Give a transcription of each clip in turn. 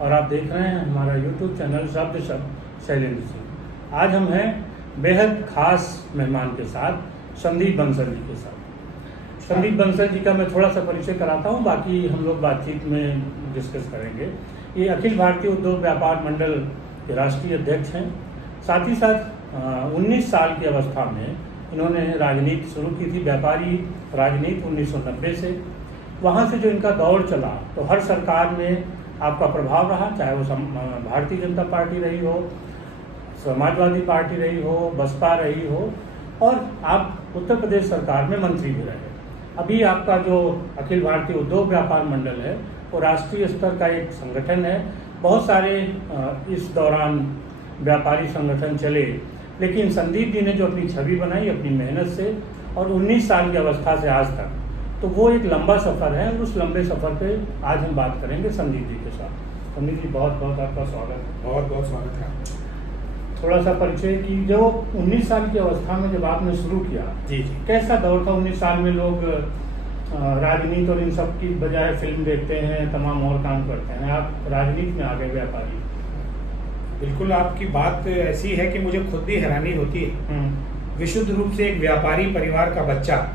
और आप देख रहे हैं हमारा YouTube चैनल शब्द शैलेंद्र सिंह। आज हम हैं बेहद खास मेहमान के साथ, संदीप बंसल जी के साथ। संदीप बंसल जी का मैं थोड़ा सा परिचय कराता हूँ, बाकी हम लोग बातचीत में डिस्कस करेंगे। ये अखिल भारतीय उद्योग व्यापार मंडल के राष्ट्रीय अध्यक्ष हैं। साथ ही साथ 19 साल की अवस्था में इन्होंने राजनीति शुरू की थी, व्यापारी राजनीति 1990 से। वहाँ से जो इनका दौर चला तो हर सरकार में आपका प्रभाव रहा, चाहे वो भारतीय जनता पार्टी रही हो, समाजवादी पार्टी रही हो, बसपा रही हो, और आप उत्तर प्रदेश सरकार में मंत्री भी रहे। अभी आपका जो अखिल भारतीय उद्योग व्यापार मंडल है वो राष्ट्रीय स्तर का एक संगठन है। बहुत सारे इस दौरान व्यापारी संगठन चले, लेकिन संदीप जी ने जो अपनी छवि बनाई अपनी मेहनत से, और 19 साल की अवस्था से आज तक, तो वो एक लंबा सफ़र है, और उस लंबे सफ़र पे आज हम बात करेंगे संदीप जी के साथ। संदीप जी बहुत बहुत आपका स्वागत है। बहुत बहुत स्वागत है। थोड़ा सा परिचय की, जो 19 साल की अवस्था में जब आपने शुरू किया, जी, कैसा दौर था? 19 साल में लोग राजनीति और इन सब की बजाय फिल्म देखते हैं, तमाम और काम करते हैं, आप राजनीति में आ गए, व्यापारी। बिल्कुल, आपकी बात ऐसी है कि मुझे खुद भी हैरानी होती है। विशुद्ध रूप से एक व्यापारी परिवार का बच्चा,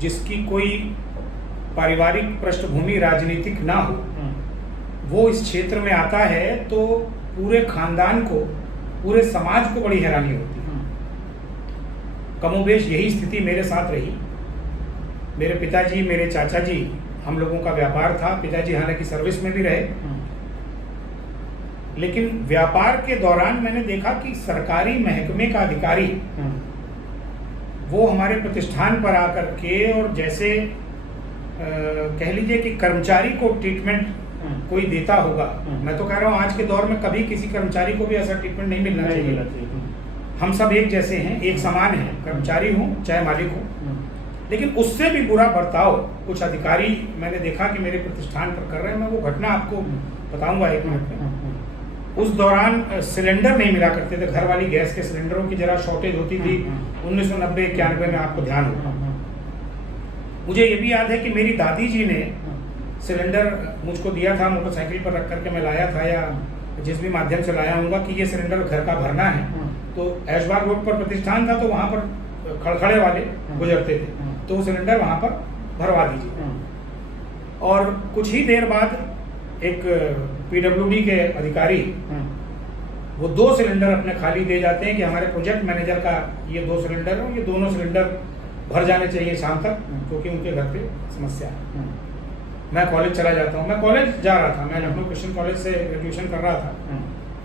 जिसकी कोई पारिवारिक पृष्ठभूमि राजनीतिक ना हो, वो इस क्षेत्र में आता है तो पूरे खानदान को, पूरे समाज को बड़ी हैरानी होती है। कमोबेश यही स्थिति मेरे साथ रही। मेरे पिताजी, मेरे चाचा जी, हम लोगों का व्यापार था। पिताजी हालांकि सर्विस में भी रहे, लेकिन व्यापार के दौरान मैंने देखा कि सरकारी महकमे का अधिकारी वो हमारे प्रतिष्ठान पर आकर के, और जैसे कह लीजिए कि कर्मचारी को ट्रीटमेंट कोई देता होगा, मैं तो कह रहा हूँ आज के दौर में कभी किसी कर्मचारी को भी ऐसा ट्रीटमेंट नहीं मिलना चाहिए। हम सब एक जैसे हैं, एक समान हैं, कर्मचारी हो चाहे मालिक हो। लेकिन उससे भी बुरा बर्ताव कुछ अधिकारी मैंने देखा कि मेरे प्रतिष्ठान पर कर रहे हैं। मैं वो घटना आपको बताऊंगा एक मिनट में। उस दौरान सिलेंडर नहीं मिला करते थे, घर वाली गैस के सिलेंडरों की जरा शॉर्टेज होती थी 1990-91 में, आपको ध्यान होगा। मुझे ये भी याद है कि मेरी दादी जी ने सिलेंडर मुझको दिया था, मोटरसाइकिल पर रख करके मैं लाया था, या जिस भी माध्यम से लाया हूँगा, कि ये सिलेंडर घर का भरना है। तो ऐशबाग रोड पर प्रतिष्ठान था, तो वहाँ पर खड़खड़े वाले गुजरते थे, तो वो सिलेंडर वहाँ पर भरवा दीजिए। और कुछ ही देर बाद एक पीडब्ल्यूडी के अधिकारी वो 2 सिलेंडर अपने खाली दे जाते हैं कि हमारे प्रोजेक्ट मैनेजर का ये 2 सिलेंडर है, ये दोनों सिलेंडर भर जाने चाहिए शाम तक, क्योंकि उनके घर पे समस्या है। मैं कॉलेज चला जाता हूँ। मैं कॉलेज जा रहा था, मैं लखनऊ क्रिश्चियन कॉलेज से ग्रेजुएशन कर रहा था,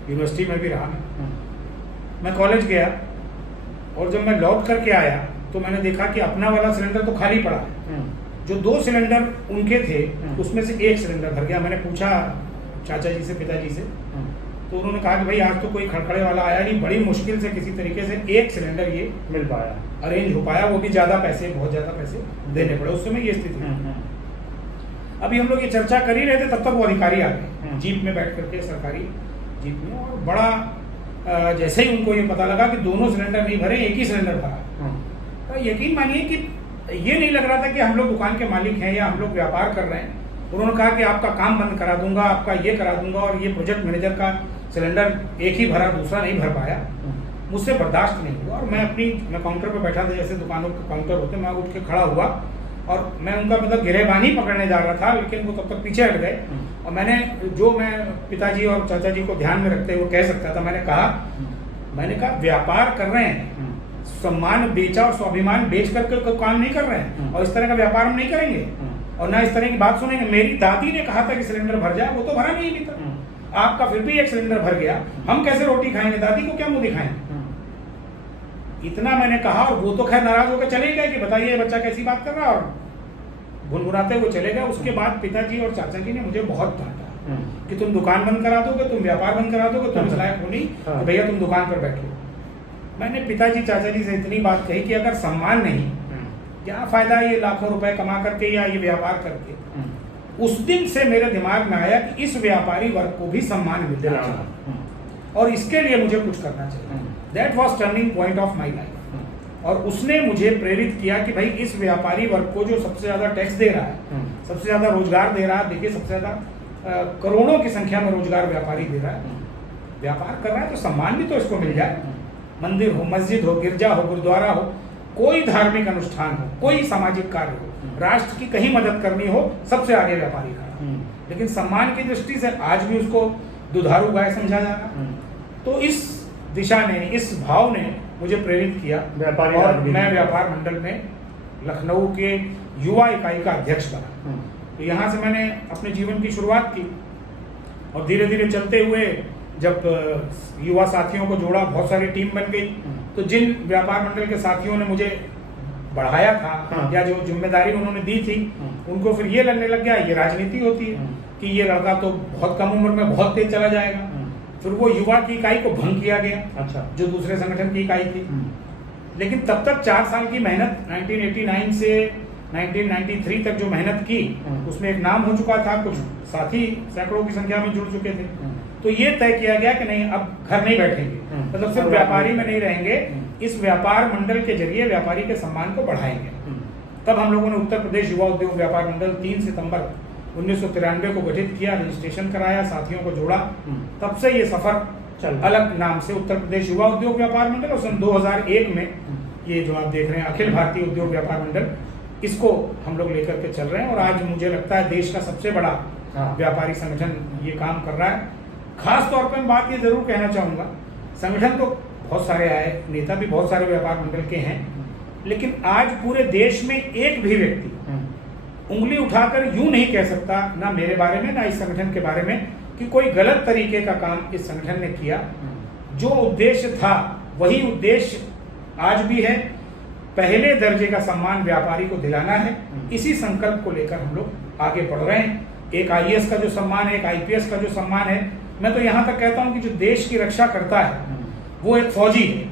यूनिवर्सिटी में भी रहा मैं कॉलेज गया, और जब मैं लौट करके आया तो मैंने देखा कि अपना वाला सिलेंडर तो खाली पड़ा है। जो 2 सिलेंडर उनके थे उसमें से 1 सिलेंडर भर गया। मैंने पूछा चाचा जी से, पिताजी से, तो उन्होंने कहा कि भाई आज तो कोई खड़खड़े वाला आया नहीं, बड़ी मुश्किल से किसी तरीके से 1 सिलेंडर ये मिल पाया, अरेंज हो पाया, वो भी ज़्यादा पैसे, बहुत ज़्यादा पैसे देने पड़े। उस समय ये स्थिति। अभी हम लोग ये चर्चा कर ही रहे थे, तब तक वो अधिकारी आ गए जीप में बैठ करके, सरकारी जीप में, और बड़ा जैसे ही उनको ये पता लगा कि दोनों सिलेंडर नहीं भरे, एक ही सिलेंडर भरा, तो यकीन मानिए कि ये नहीं लग रहा था कि हम लोग दुकान के मालिक हैं या हम लोग व्यापार कर रहे हैं। उन्होंने कहा कि आपका काम बंद करा दूंगा, आपका ये करा दूंगा, और ये प्रोजेक्ट मैनेजर का सिलेंडर एक ही भरा, दूसरा नहीं भर पाया। मुझसे बर्दाश्त नहीं हुआ, और मैं काउंटर पर बैठा था, जैसे दुकानों के काउंटर होते, मैं उठ के खड़ा हुआ, और मैं उनका मतलब गिरेबानी पकड़ने जा रहा था, लेकिन वो तब तक पीछे हट गए। और मैं पिताजी और चाचा जी को ध्यान में रखते हुए कह सकता था, मैंने कहा व्यापार कर रहे हैं, सम्मान बेचा और स्वाभिमान बेच करके काम नहीं कर रहे हैं, और इस तरह का व्यापार हम नहीं करेंगे, और ना इस तरह की बात सुनेंगे। मेरी दादी ने कहा था कि सिलेंडर भर जाए, वो तो भरा नहीं अभी तक, आपका फिर भी 1 सिलेंडर भर गया, हम कैसे रोटी खाएंगे, दादी को क्या मुंह दिखाएंगे। इतना मैंने कहा, और वो तो खैर नाराज होकर चले गए कि बताइए बच्चा कैसी बात कर रहा है, और गुनगुनाते हुए चले गए। उसके बाद पिताजी और चाचा जी ने मुझे बहुत डांटा कि तुम दुकान बंद करा दोगे, तुम व्यापार बंद करा दोगे, तुम इस लायक हो नहीं कि भैया तुम दुकान पर बैठो। मैंने पिताजी चाचा जी से इतनी बात कही कि अगर सम्मान नहीं, क्या फायदा ये लाखों रुपए कमा करके या ये व्यापार करके। उस दिन से मेरे दिमाग में आया कि इस व्यापारी वर्ग को भी सम्मान मिलना चाहिए, और इसके लिए मुझे कुछ करना चाहिए। That was turning point of my life. और उसने मुझे प्रेरित किया कि भाई इस व्यापारी वर्ग को जो सबसे ज्यादा टैक्स दे रहा है, सबसे ज्यादा रोजगार दे रहा है, देखिए सबसे ज्यादा करोड़ों की संख्या में रोजगार व्यापारी दे रहा है। व्यापार कर रहा है तो सम्मान भी तो इसको मिल जाए। मंदिर हो, मस्जिद हो, गिरजा हो, गुरुद्वारा हो, कोई धार्मिक अनुष्ठान हो, कोई सामाजिक कार्य हो, राष्ट्र की कहीं मदद करनी हो, सबसे आगे व्यापारी खड़ा। लेकिन सम्मान की दृष्टि से आज भी उसको दुधारू गाय समझा जा रहा। तो इस दिशा ने, इस भाव ने मुझे प्रेरित किया और मैं व्यापार मंडल में लखनऊ के युवा इकाई का अध्यक्ष बना। तो यहाँ से मैंने अपने जीवन की शुरुआत की और धीरे धीरे चलते हुए जब युवा साथियों को जोड़ा, बहुत सारी टीम बन गई। तो जिन व्यापार मंडल के साथियों ने मुझे बढ़ाया था या जो जिम्मेदारी उन्होंने दी थी, उनको फिर ये लगने लग गया ये राजनीति होती है कि ये लड़का तो बहुत कम उम्र में बहुत तेज चला जाएगा। फिर वो युवा की इकाई को भंग किया गया। अच्छा। जो दूसरे संगठन की इकाई थी। लेकिन तब तक 4 साल की मेहनत 1989 से 1993 तक जो मेहनत की, उसमें एक नाम हो चुका था, कुछ साथी सैकड़ों की संख्या में जुड़ चुके थे। तो ये तय किया गया कि नहीं, अब घर नहीं बैठेंगे, मतलब सिर्फ व्यापारी में नहीं रहेंगे, इस व्यापार मंडल के जरिए व्यापारी के सम्मान को बढ़ाएंगे। तब हम लोगों ने उत्तर प्रदेश युवा उद्योग व्यापार मंडल 3 सितंबर 1993 को गठित किया, रजिस्ट्रेशन कराया, साथियों को जोड़ा। तब से ये सफर अलग नाम से उत्तर प्रदेश युवा उद्योग व्यापार मंडल, और सन 2001 में ये जो आप देख रहे हैं अखिल भारतीय उद्योग व्यापार मंडल, इसको हम लोग लेकर के चल रहे हैं। और आज मुझे लगता है देश का सबसे बड़ा व्यापारी संगठन ये काम कर रहा है। खास तौर पर मैं बात ये जरूर कहना चाहूँगा, संगठन तो बहुत सारे आए, नेता भी बहुत सारे व्यापार मंडल के हैं, लेकिन आज पूरे देश में एक भी व्यक्ति उंगली उठाकर यूं नहीं कह सकता, ना मेरे बारे में ना इस संगठन के बारे में, कि कोई गलत तरीके का काम इस संगठन ने किया। जो उद्देश्य था वही उद्देश्य आज भी है, पहले दर्जे का सम्मान व्यापारी को दिलाना है। इसी संकल्प को लेकर हम लोग आगे बढ़ रहे हैं। एक आईएएस का जो सम्मान है, एक आईपीएस का जो सम्मान है, मैं तो यहाँ तक कहता हूँ कि जो देश की रक्षा करता है वो एक फौजी है,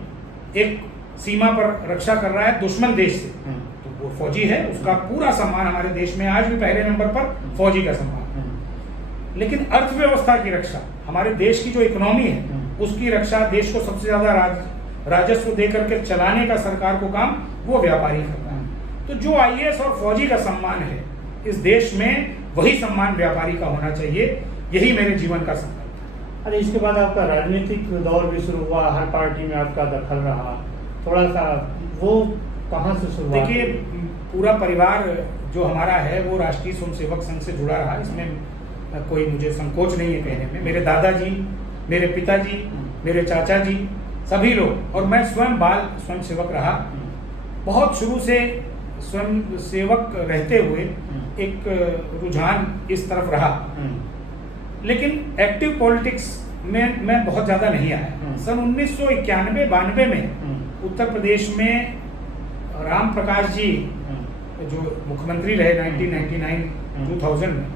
एक सीमा पर रक्षा कर रहा है दुश्मन देश से, तो वो फौजी है, उसका पूरा सम्मान हमारे देश में आज भी पहले नंबर पर फौजी का सम्मान। लेकिन अर्थव्यवस्था की रक्षा, हमारे देश की जो इकोनॉमी है उसकी रक्षा, देश को सबसे ज्यादा राजस्व दे करके चलाने का सरकार को काम वो व्यापारी करता है। तो जो आईएएस और फौजी का सम्मान है इस देश में, वही सम्मान व्यापारी का होना चाहिए। यही मेरे जीवन का संकल्प है। अरे इसके बाद आपका राजनीतिक दौर भी शुरू हुआ, हर पार्टी में आपका दखल रहा, थोड़ा सा वो कहाँ से शुरुआत? देखिए, पूरा परिवार जो हमारा है वो राष्ट्रीय स्वयंसेवक संघ से जुड़ा रहा, इसमें कोई मुझे संकोच नहीं है कहने में। मेरे दादाजी, मेरे पिताजी, मेरे चाचा जी, सभी लोग, और मैं स्वयं बाल स्वयंसेवक रहा। बहुत शुरू से स्वयंसेवक रहते हुए एक रुझान इस तरफ रहा, लेकिन एक्टिव पॉलिटिक्स में मैं बहुत ज़्यादा नहीं आया। सन 1991-92 में उत्तर प्रदेश में राम प्रकाश जी जो मुख्यमंत्री रहे 1999-2000 में,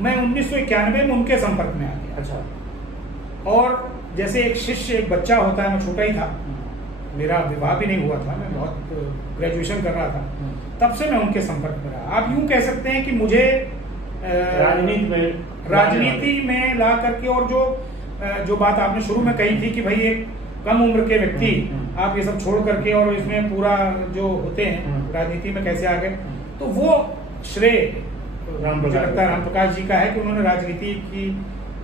मैं 1991 में उनके संपर्क में आ गया। अच्छा। और जैसे एक शिष्य, एक बच्चा होता है, मैं छोटा ही था, मेरा विवाह भी नहीं हुआ था, मैं बहुत ग्रेजुएशन कर रहा था, तब से मैं उनके संपर्क में रहा। आप यूं कह सकते हैं कि मुझे राजनीति में ला करके, और जो बात आपने शुरू में कही थी कि भाई एक कम उम्र के व्यक्ति आप ये सब छोड़ करके और इसमें पूरा जो होते हैं राजनीति में कैसे आ गए, तो वो श्रेय मुझे लगता है राम प्रकाश जी का है कि उन्होंने राजनीति की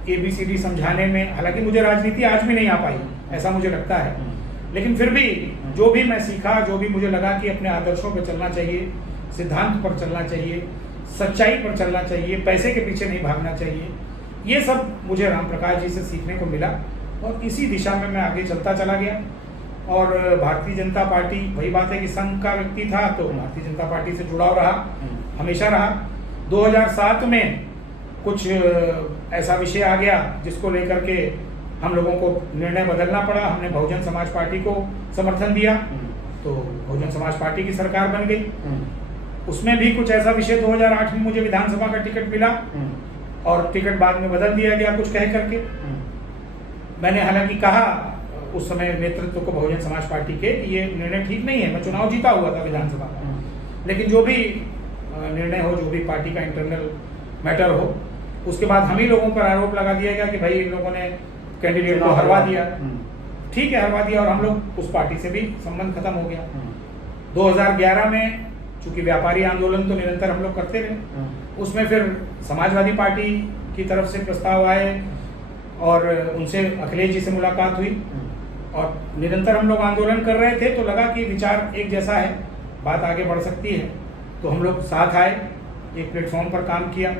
ABCD समझाने में, हालांकि मुझे राजनीति आज भी नहीं आ पाई ऐसा मुझे लगता है, लेकिन फिर भी जो भी मैं सीखा, जो भी मुझे लगा कि अपने आदर्शों पर चलना चाहिए, सिद्धांत पर चलना चाहिए, सच्चाई पर चलना चाहिए, पैसे के पीछे नहीं भागना चाहिए, ये सब मुझे राम प्रकाश जी से सीखने को मिला और इसी दिशा में मैं आगे चलता चला गया। और भारतीय जनता पार्टी, वही बात है कि संघ का व्यक्ति था तो भारतीय जनता पार्टी से जुड़ाव रहा, हमेशा रहा। 2007 में कुछ ऐसा विषय आ गया जिसको लेकर के हम लोगों को निर्णय बदलना पड़ा। हमने बहुजन समाज पार्टी को समर्थन दिया, तो बहुजन समाज पार्टी की सरकार बन गई। उसमें भी कुछ ऐसा विषय 2008 में मुझे विधानसभा का टिकट मिला और टिकट बाद में बदल दिया गया कुछ कह करके। मैंने हालांकि कहा उस समय नेतृत्व को बहुजन समाज पार्टी के कि ये निर्णय ठीक नहीं है, मैं चुनाव जीता हुआ था विधानसभा का, लेकिन जो भी निर्णय हो, जो भी पार्टी का इंटरनल मैटर हो, उसके बाद हम ही लोगों पर आरोप लगा दिया गया कि भाई इन लोगों ने कैंडिडेट को हरवा दिया। ठीक है, हरवा दिया और हम लोग उस पार्टी से भी संबंध खत्म हो गया। 2011 में चूंकि व्यापारी आंदोलन तो निरंतर हम लोग करते रहे, उसमें फिर समाजवादी पार्टी की तरफ से प्रस्ताव आए और उनसे अखिलेश जी से मुलाकात हुई और निरंतर हम लोग आंदोलन कर रहे थे, तो लगा कि विचार एक जैसा है, बात आगे बढ़ सकती है, तो हम लोग साथ आए, एक प्लेटफॉर्म पर काम किया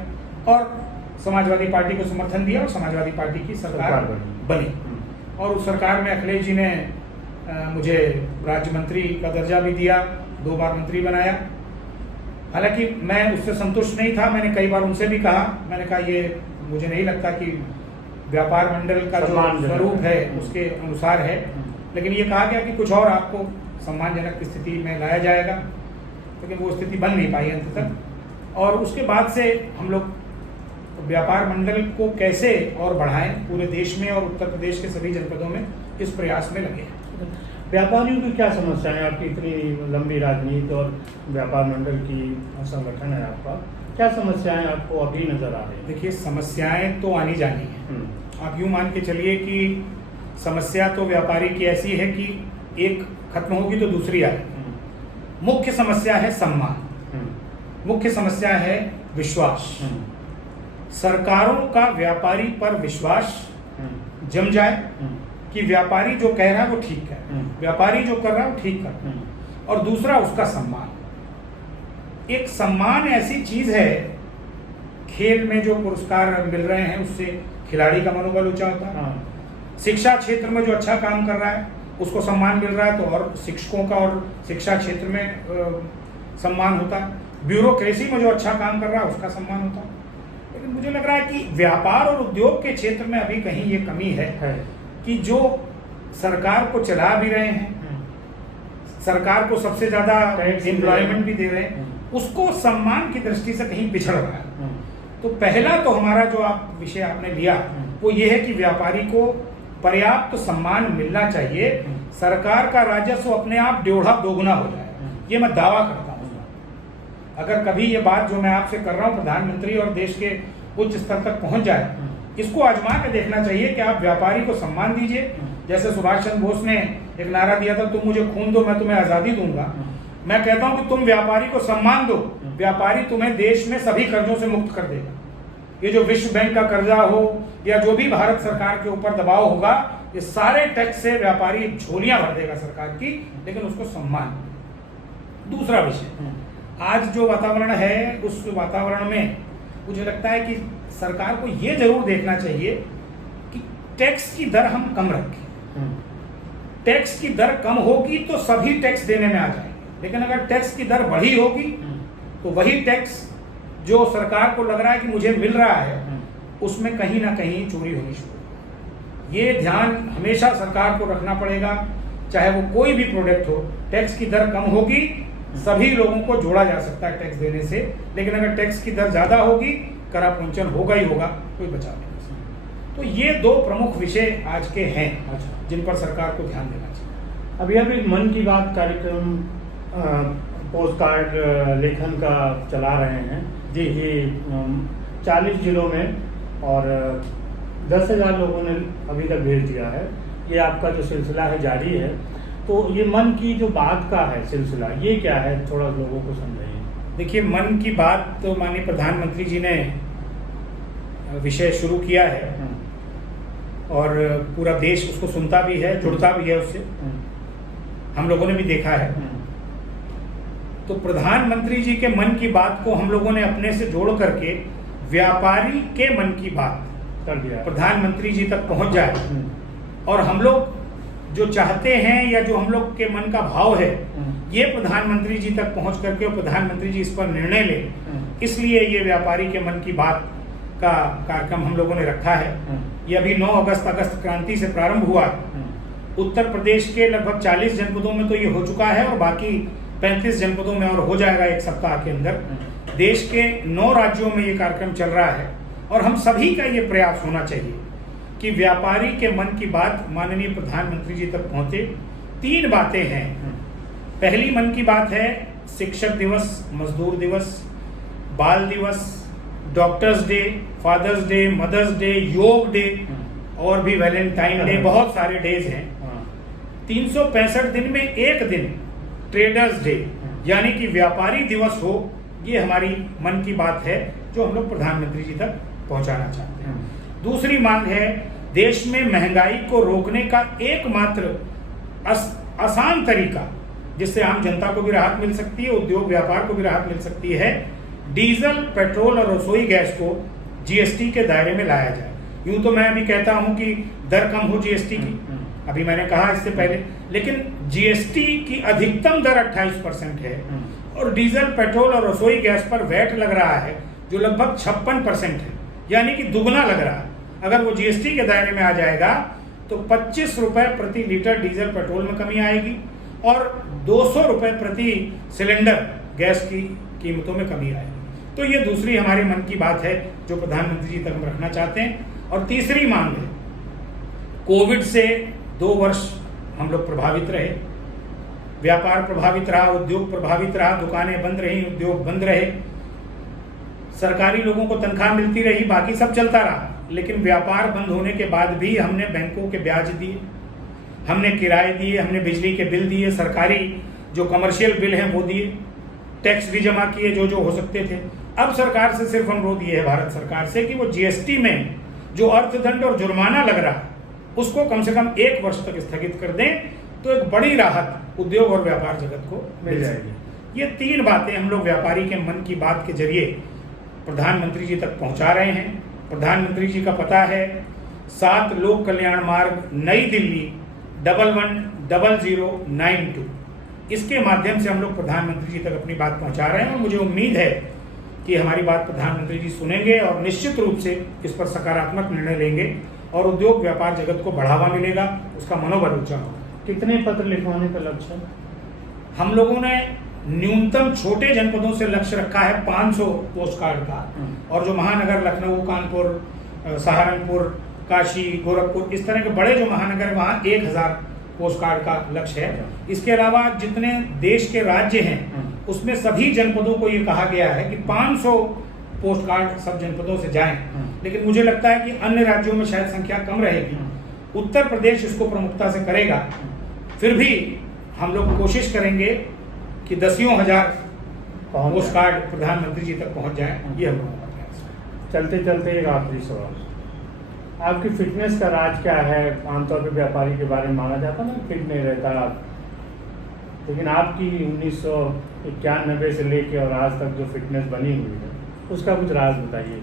और समाजवादी पार्टी को समर्थन दिया और समाजवादी पार्टी की सरकार बनी। और उस सरकार में अखिलेश जी ने मुझे राज्य मंत्री का दर्जा भी दिया, 2 बार मंत्री बनाया। हालांकि मैं उससे संतुष्ट नहीं था, मैंने कई बार उनसे भी कहा, मैंने कहा ये मुझे नहीं लगता कि व्यापार मंडल का जो स्वरूप है उसके अनुसार है, लेकिन ये कहा गया कि कुछ और आपको सम्मानजनक स्थिति में लाया जाएगा, लेकिन वो स्थिति बन नहीं पाई अंत तक। और उसके बाद से हम लोग व्यापार मंडल को कैसे और बढ़ाएं पूरे देश में और उत्तर प्रदेश के सभी जनपदों में, इस प्रयास में लगे हैं। व्यापारियों की क्या समस्याएं, आपकी इतनी लंबी राजनीति और व्यापार मंडल की संगठन है आपका, क्या समस्याएं आपको अभी नजर आ रही हैं? देखिए, समस्याएं तो आनी जानी है। आप यूं मान के चलिए कि समस्या तो व्यापारी की ऐसी है कि एक खत्म होगी तो दूसरी आएगी। मुख्य समस्या है सम्मान, मुख्य समस्या है विश्वास। सरकारों का व्यापारी पर विश्वास जम जाए कि व्यापारी जो कह रहा है वो ठीक है, व्यापारी जो कर रहा है वो ठीक कर रहा है। और दूसरा उसका सम्मान। एक सम्मान ऐसी चीज है, खेल में जो पुरस्कार मिल रहे हैं उससे खिलाड़ी का मनोबल ऊंचा होता है। शिक्षा क्षेत्र में जो अच्छा काम कर रहा है उसको सम्मान मिल रहा है, तो और शिक्षकों का और शिक्षा क्षेत्र में सम्मान होता है। ब्यूरोक्रेसी में जो अच्छा काम कर रहा है उसका सम्मान होता है। लेकिन मुझे लग रहा है कि व्यापार और उद्योग के क्षेत्र में अभी कहीं ये कमी है कि जो सरकार को चला भी रहे हैं, सरकार को सबसे ज्यादा एम्प्लॉयमेंट भी दे रहे हैं, उसको सम्मान की दृष्टि से कहीं पिछड़ रहा है। तो पहला तो हमारा जो आप विषय आपने लिया वो ये है कि व्यापारी को पर्याप्त सम्मान मिलना चाहिए। सरकार का राजस्व अपने आप 1.5 दोगुना हो जाए, ये मैं दावा करता हूँ। अगर कभी ये बात जो मैं आपसे कर रहा हूँ प्रधानमंत्री और देश के उच्च स्तर तक पहुंच जाए, इसको आजमा के देखना चाहिए कि आप व्यापारी को सम्मान दीजिए। जैसे सुभाष चंद्र बोस ने एक नारा दिया था, तुम मुझे खून दो मैं तुम्हें आजादी दूंगा। मैं कहता हूं कि तुम व्यापारी को सम्मान दो, व्यापारी तुम्हें देश में सभी कर्जों से मुक्त कर देगा। ये जो विश्व बैंक का कर्जा हो या जो भी भारत सरकार के ऊपर दबाव होगा, ये सारे टैक्स से व्यापारी झोलियां भर देगा सरकार की, लेकिन उसको सम्मान। दूसरा विषय, आज जो वातावरण है उस वातावरण में मुझे लगता है कि सरकार को ये जरूर देखना चाहिए कि टैक्स की दर हम कम रखें। टैक्स की दर कम होगी तो सभी टैक्स देने में आ जाएंगे, लेकिन अगर टैक्स की दर बढ़ी होगी तो वही टैक्स जो सरकार को लग रहा है कि मुझे मिल रहा है उसमें कहीं ना कहीं चोरी होनी शुरू होगी। ये ध्यान हमेशा सरकार को रखना पड़ेगा, चाहे वो कोई भी प्रोडक्ट हो। टैक्स की दर कम होगी, सभी लोगों को जोड़ा जा सकता है टैक्स देने से, लेकिन अगर टैक्स की दर ज्यादा होगी करापुंचन होगा ही होगा, कोई बचाव नहीं। तो ये 2 प्रमुख विषय आज के हैं जिन पर सरकार को ध्यान देना चाहिए। अभी अभी मन की बात कार्यक्रम पोस्ट कार्ड लेखन का चला रहे हैं जी। 40 जिलों में और 10,000 लोगों ने अभी तक भेज दिया है। ये आपका जो सिलसिला है जारी है, तो ये मन की जो बात का है सिलसिला, ये क्या है, थोड़ा लोगों को समझाइए। देखिए, मन की बात तो माननीय प्रधानमंत्री जी ने विषय शुरू किया है और पूरा देश उसको सुनता भी है, जुड़ता भी है उससे, हम लोगों ने भी देखा है। तो प्रधानमंत्री जी के मन की बात को हम लोगों ने अपने से जोड़ करके व्यापारी के मन की बात कर दिया, प्रधानमंत्री जी तक पहुंच जाए। और हम लोग जो चाहते हैं या जो हम लोग के मन का भाव है, ये प्रधानमंत्री जी तक पहुंच करके और प्रधानमंत्री जी इस पर निर्णय ले, इसलिए ये व्यापारी के मन की बात का कार्यक्रम हम लोगों ने रखा है। ये अभी 9 अगस्त क्रांति से प्रारंभ हुआ। उत्तर प्रदेश के लगभग 40 जनपदों में तो ये हो चुका है और बाकी 35 जनपदों में और हो जाएगा 1 सप्ताह के अंदर। देश के 9 राज्यों में ये कार्यक्रम चल रहा है और हम सभी का ये प्रयास होना चाहिए कि व्यापारी के मन की बात माननीय प्रधानमंत्री जी तक पहुंचे। 3 बातें हैं। पहली मन की बात है शिक्षक दिवस, मजदूर दिवस, बाल दिवस, doctors day, fathers day, mothers day, yoga day और भी वैलेंटाइन डे, बहुत सारे डेज हैं। 365 दिन में एक दिन ट्रेडर्स डे यानी कि व्यापारी दिवस हो, ये हमारी मन की बात है जो हम लोग प्रधानमंत्री जी तक पहुंचाना चाहते हैं। दूसरी मांग है, देश में महंगाई को रोकने का एकमात्र आसान तरीका जिससे आम जनता को भी राहत मिल सकती है, उद्योग व्यापार को भी राहत मिल सकती है, डीजल, पेट्रोल और रसोई गैस को जीएसटी के दायरे में लाया जाए। यूं तो मैं अभी कहता हूं कि दर कम हो जीएसटी की, अभी मैंने कहा इससे पहले, लेकिन जीएसटी की अधिकतम दर 28% है और डीजल, पेट्रोल और रसोई गैस पर वैट लग रहा है जो लगभग 56% है, यानी कि दुगना लग रहा है। अगर वो जीएसटी के दायरे में आ जाएगा तो 25 रुपए प्रति लीटर डीजल पेट्रोल में कमी आएगी और 200 रुपए प्रति सिलेंडर गैस की कीमतों में कमी आएगी। तो ये दूसरी हमारे मन की बात है जो प्रधानमंत्री जी तक हम रखना चाहते हैं। और तीसरी मांग है, कोविड से 2 वर्ष हम लोग प्रभावित रहे, व्यापार प्रभावित रहा, उद्योग प्रभावित रहा, दुकानें बंद रही, उद्योग बंद रहे, सरकारी लोगों को तनख्वाह मिलती रही, बाकी सब चलता रहा, लेकिन व्यापार बंद होने के बाद भी हमने बैंकों के ब्याज दिए, हमने किराए दिए, हमने बिजली के बिल दिए, सरकारी जो कमर्शियल बिल हैं वो दिए, टैक्स भी जमा किए जो जो हो सकते थे। अब सरकार से सिर्फ अनुरोध ये है, भारत सरकार से, कि वो जीएसटी में जो अर्थदंड और जुर्माना लग रहा उसको कम से कम 1 वर्ष तक स्थगित कर दें, तो एक बड़ी राहत उद्योग और व्यापार जगत को मिल जाएगी। ये 3 बातें हम लोग व्यापारी के मन की बात के जरिए प्रधानमंत्री जी तक पहुंचा रहे हैं। प्रधानमंत्री जी का पता है 7 लोक कल्याण मार्ग, नई दिल्ली 110092। इसके माध्यम से हम लोग प्रधानमंत्री जी तक अपनी बात पहुंचा रहे हैं और मुझे उम्मीद है कि हमारी बात प्रधानमंत्री जी सुनेंगे और निश्चित रूप से इस पर सकारात्मक निर्णय लेंगे और उद्योग व्यापार जगत को बढ़ावा मिलेगा, उसका मनोबल ऊंचा होगा। कितने पत्र लिखवाने का लक्ष्य है? हम लोगों ने न्यूनतम छोटे जनपदों से लक्ष्य रखा है 500 पोस्ट कार्ड का, और जो महानगर लखनऊ, कानपुर, सहारनपुर, काशी, गोरखपुर, इस तरह के बड़े जो महानगर है वहाँ 1000 पोस्ट कार्ड का लक्ष्य है। इसके अलावा जितने देश के राज्य हैं उसमें सभी जनपदों को ये कहा गया है कि 500 पोस्ट कार्ड सब जनपदों से जाएं, लेकिन मुझे लगता है कि अन्य राज्यों में शायद संख्या कम रहेगी। उत्तर प्रदेश इसको प्रमुखता से करेगा, फिर भी हम लोग कोशिश करेंगे कि 10,000 पोस्ट कार्ड प्रधानमंत्री जी तक पहुंच जाए। ये हम लोगों का प्रयास है। चलते चलते एक आखिरी सवाल, आपकी फिटनेस का राज क्या है? आमतौर पर व्यापारी के बारे में माना जाता ना फिट नहीं रहता आप, लेकिन आपकी 1991 से लेके और आज तक जो फिटनेस बनी हुई है उसका कुछ राज बताइए।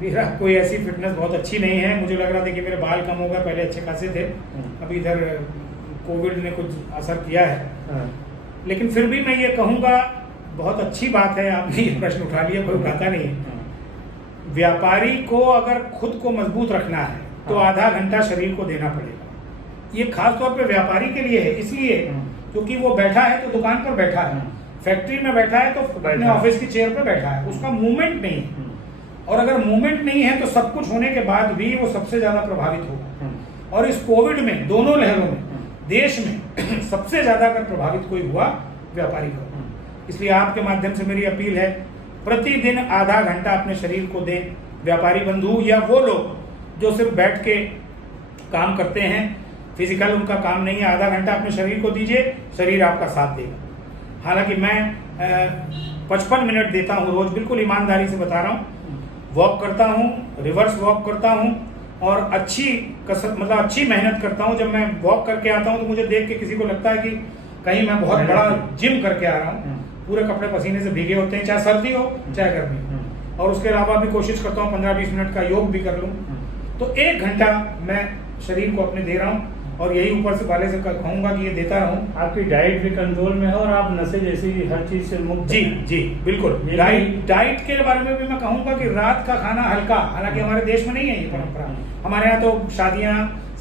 मेरा कोई ऐसी फिटनेस बहुत अच्छी नहीं है। मुझे लग रहा था कि मेरे बाल कम हो गए, पहले अच्छे खासे थे, अभी इधर कोविड ने कुछ असर किया है। लेकिन फिर भी मैं ये कहूँगा, बहुत अच्छी बात है आपने ये प्रश्न उठा लिया, कोई उठाता नहीं है। व्यापारी को अगर खुद को मजबूत रखना है तो आधा घंटा शरीर को देना पड़ेगा। ये खास तौर पे व्यापारी के लिए है, इसलिए क्योंकि वो बैठा है तो दुकान पर बैठा है, फैक्ट्री में बैठा है तो अपने ऑफिस की चेयर पर बैठा है, उसका मूवमेंट नहीं है। और अगर मूवमेंट नहीं है तो सब कुछ होने के बाद भी वो सबसे ज्यादा प्रभावित होगा। और इस कोविड में, दोनों लहरों में, देश में सबसे ज्यादा अगर प्रभावित कोई हुआ, व्यापारी को। इसलिए आपके माध्यम से मेरी अपील है, प्रतिदिन आधा घंटा अपने शरीर को दें। व्यापारी बंधु या वो लोग जो सिर्फ बैठ के काम करते हैं, फिजिकल उनका काम नहीं है, आधा घंटा अपने शरीर को दीजिए, शरीर आपका साथ देगा। हालांकि मैं 55 मिनट देता हूँ रोज, बिल्कुल ईमानदारी से बता रहा हूँ। वॉक करता हूँ, रिवर्स वॉक करता हूँ और अच्छी कसरत, मतलब अच्छी मेहनत करता हूँ। जब मैं वॉक करके आता हूँ तो मुझे देख के किसी को लगता है कि कहीं मैं बहुत बड़ा जिम करके आ रहा हूँ। पूरे कपड़े पसीने से भीगे होते हैं, चाहे सर्दी हो चाहे गर्मी हो। और उसके अलावा भी कोशिश करता हूँ 15-20 मिनट का योग भी कर लूँ। तो 1 घंटा मैं शरीर को अपने दे रहा हूँ और यही ऊपर से वाले से कहूँगा कि ये देता रहूँ। आपकी डाइट भी कंट्रोल में है और आप नशे जैसी हर चीज से मुक्त। जी जी बिल्कुल। डाइट के बारे में भी मैं कहूँगा कि रात का खाना हल्का, हालांकि हमारे देश में नहीं है ये परंपरा, हमारे यहाँ तो शादियाँ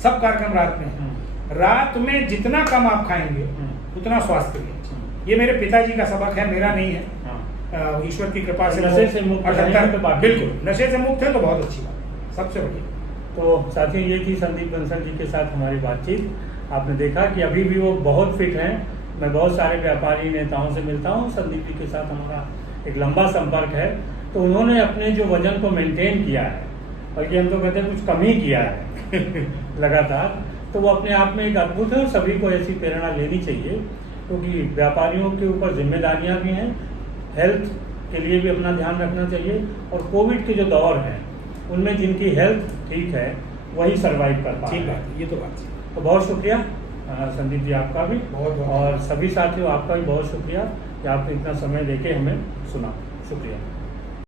सब कार्यक्रम रात में हैं। रात में जितना कम आप खाएंगे उतना स्वास्थ्य के लिए। ये मेरे पिताजी का सबक है, मेरा नहीं है। ईश्वर की कृपा से नशे से मुक्त, बिल्कुल नशे से मुक्त है तो बहुत अच्छी बात, सबसे बढ़िया। तो साथियों, ये थी संदीप बंसल जी के साथ हमारी बातचीत। आपने देखा कि अभी भी वो बहुत फिट हैं। मैं बहुत सारे व्यापारी नेताओं से मिलता हूँ, संदीप जी के साथ हमारा एक लंबा संपर्क है। तो उन्होंने अपने जो वजन को मेंटेन किया है, बल्कि हम तो कहते हैं कुछ कम ही किया है लगातार, तो वो अपने आप में एक अद्भुत है और सभी को ऐसी प्रेरणा लेनी चाहिए, क्योंकि व्यापारियों के ऊपर जिम्मेदारियां भी हैं। हेल्थ के लिए भी अपना ध्यान रखना चाहिए, और कोविड के जो दौर हैं उनमें जिनकी हेल्थ ठीक है वही सर्वाइव कर पा रहे ठीक हैं। बात, ये तो बात है। तो बहुत शुक्रिया संदीप जी, आपका भी बहुत बहुत और सभी साथियों आपका भी बहुत शुक्रिया कि आपने इतना समय देके हमें सुना। शुक्रिया।